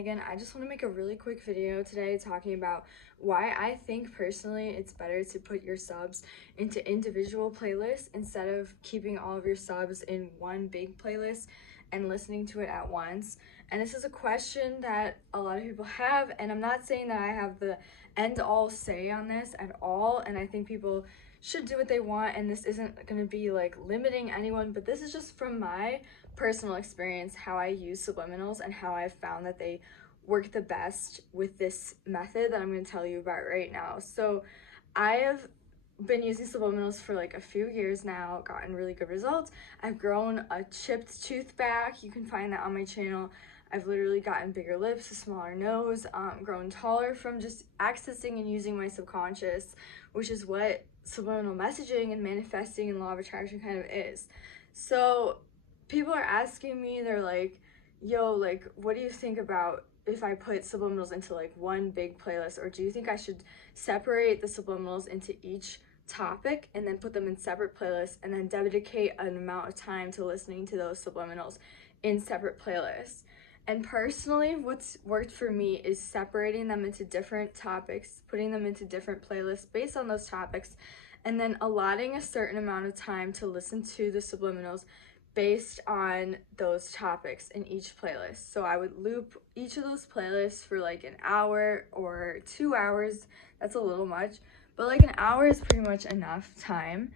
Megan. I just want to make a really quick video today talking about why I think personally it's better to put your subs into individual playlists instead of keeping all of your subs in one big playlist and listening to it at once. And this is a question that a lot of people have, and I'm not saying that I have the end-all say on this at all, and I think people should do what they want, and this isn't going to be like limiting anyone, but this is just from my personal experience how I use subliminals and how I've found that they work the best with this method that I'm going to tell you about right now. So I have been using subliminals for like a few years now, gotten really good results. I've grown a chipped tooth back. You can find that on my channel. I've literally gotten bigger lips, a smaller nose, grown taller from just accessing and using my subconscious, which is what subliminal messaging and manifesting and law of attraction kind of is. So people are asking me, they're like, yo, like, what do you think about if I put subliminals into like one big playlist, or do you think I should separate the subliminals into each topic and then put them in separate playlists and then dedicate an amount of time to listening to those subliminals in separate playlists? And personally, what's worked for me is separating them into different topics, putting them into different playlists based on those topics, and then allotting a certain amount of time to listen to the subliminals based on those topics in each playlist. So I would loop each of those playlists for like an hour or 2 hours. That's a little much, but like an hour is pretty much enough time.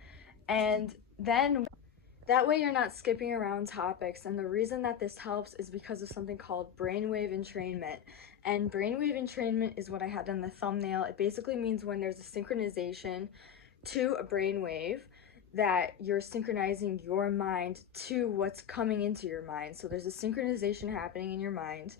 And then that way you're not skipping around topics. And the reason that this helps is because of something called brainwave entrainment. And brainwave entrainment is what I had on the thumbnail. It basically means when there's a synchronization to a brainwave, that you're synchronizing your mind to what's coming into your mind. So there's a synchronization happening in your mind,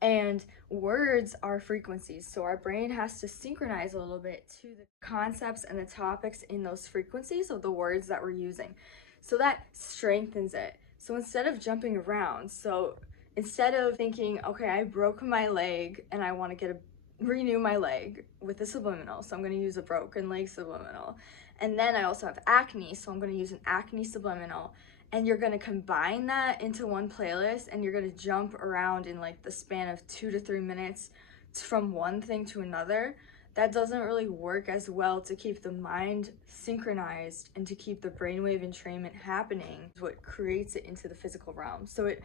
and words are frequencies. So our brain has to synchronize a little bit to the concepts and the topics in those frequencies of the words that we're using. So that strengthens it. So instead of jumping around, so instead of thinking, okay, I broke my leg and I want to renew my leg with a subliminal, so I'm going to use a broken leg subliminal. And then I also have acne, so I'm going to use an acne subliminal. And you're going to combine that into one playlist, and you're going to jump around in like the span of 2 to 3 minutes from one thing to another. That doesn't really work as well to keep the mind synchronized and to keep the brainwave entrainment happening, what creates it into the physical realm. So it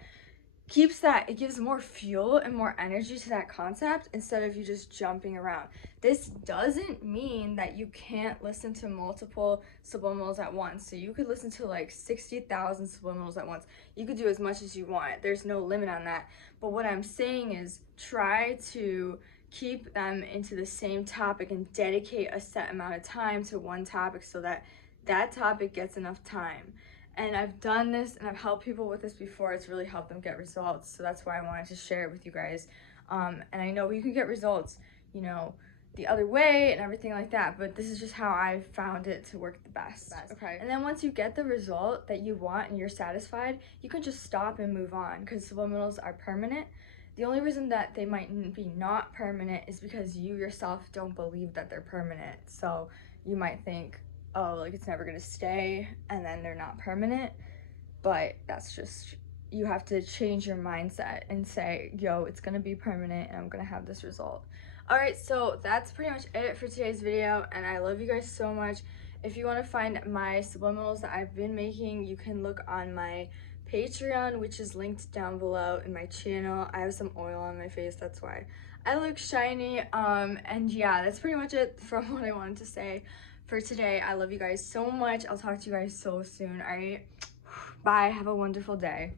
keeps that, it gives more fuel and more energy to that concept instead of you just jumping around. This doesn't mean that you can't listen to multiple subliminals at once. So you could listen to like 60,000 subliminals at once. You could do as much as you want. There's no limit on that. But what I'm saying is try to keep them into the same topic and dedicate a set amount of time to one topic so that that topic gets enough time. And I've done this and I've helped people with this before. It's really helped them get results. So that's why I wanted to share it with you guys. And I know you can get results, you know, the other way and everything like that, but this is just how I've found it to work the best. Okay. And then once you get the result that you want and you're satisfied, you can just stop and move on, because subliminals are permanent. The only reason that they might be not permanent is because you yourself don't believe that they're permanent. So you might think, oh, like it's never gonna stay, and then they're not permanent. But that's just, you have to change your mindset and say, yo, it's gonna be permanent and I'm gonna have this result. All right, so that's pretty much it for today's video, and I love you guys so much. If you want to find my subliminals that I've been making, you can look on my Patreon, which is linked down below in my channel. I have some oil on my face, that's why I look shiny. And yeah, that's pretty much it from what I wanted to say for today. I love you guys so much. I'll talk to you guys so soon. All right, bye, have a wonderful day.